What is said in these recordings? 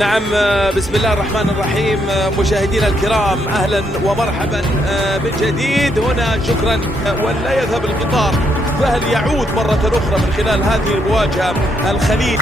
نعم، بسم الله الرحمن الرحيم. مشاهدينا الكرام، أهلا ومرحبا من جديد هنا. شكرا. ولا يذهب القطار، فهل يعود مرة أخرى من خلال هذه المواجهة الخليج.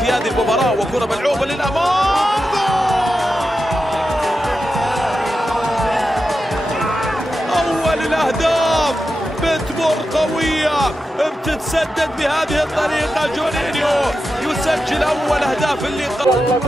في هذه المباراة، وكرة ملعوبة للأمام. أول الأهداف بتمر قوية، بتتسدد بهذه الطريقة. جونينيو يسجل أول أهداف اللقاء.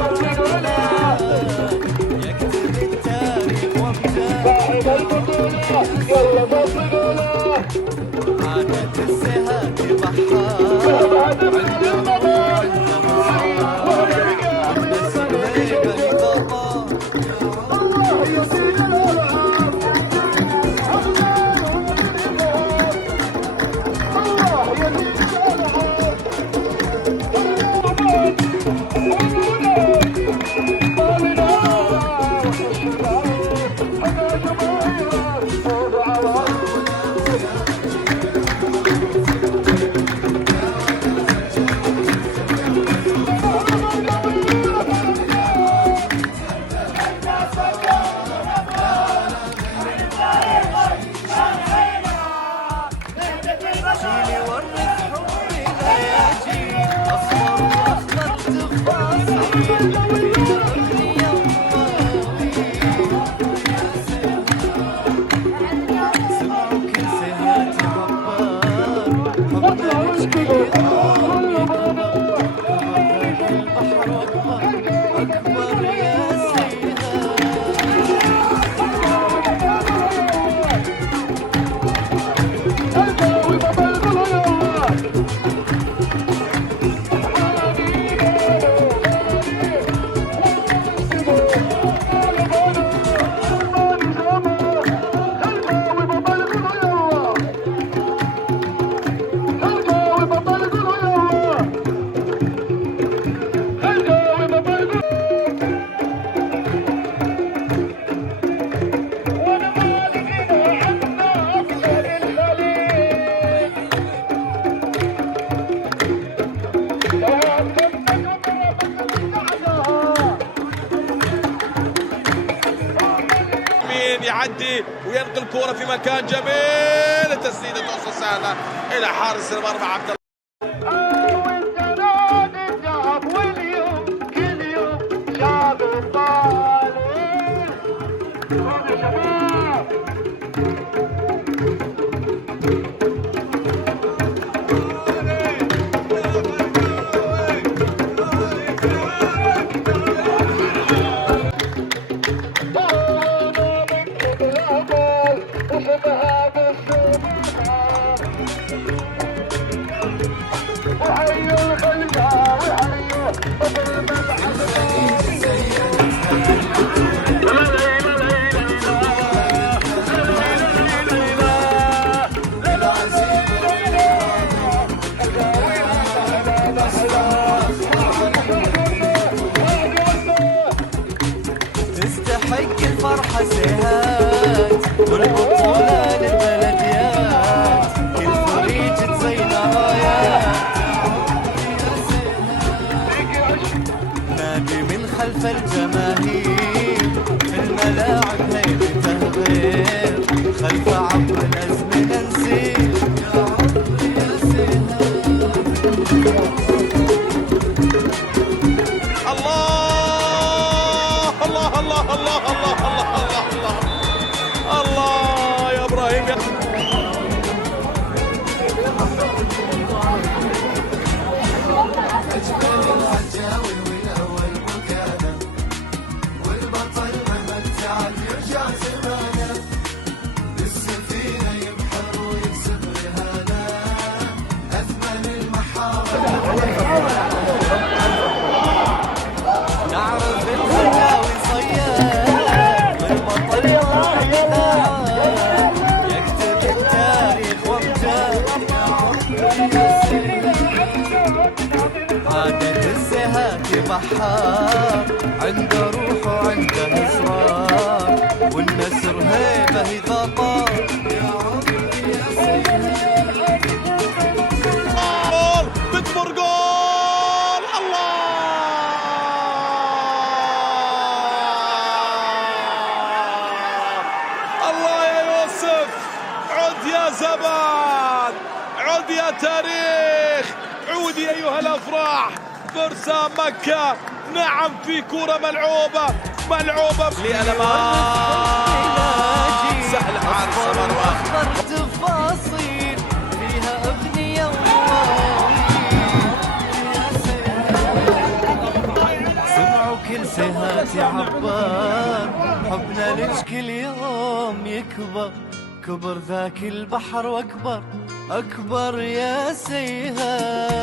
يعدي وينقل الكرة في مكان جميل. تسديدة توصل سهلة إلى حارس المرمى عبد الله. تستحق الفرحة سهات والبطولة للبلد يا البحار عنده روح وعنده إصرار، والنسر هيبة إذا طار يا عمري يا سيهاب. بتمر جول الله، الله يا يوسف، عد يا زمان، عد يا تاريخ، عودي أيها الأفراح. فرسان مكة نعم في كرة ملعوبة لألمان، سهل عارف أخضر تفاصيل فيها أغنية ومواويل، سمعوا كل سهات عبار، حبنا لك كل يوم يكبر، كبر ذاك البحر واكبر، اكبر يا سيهاب.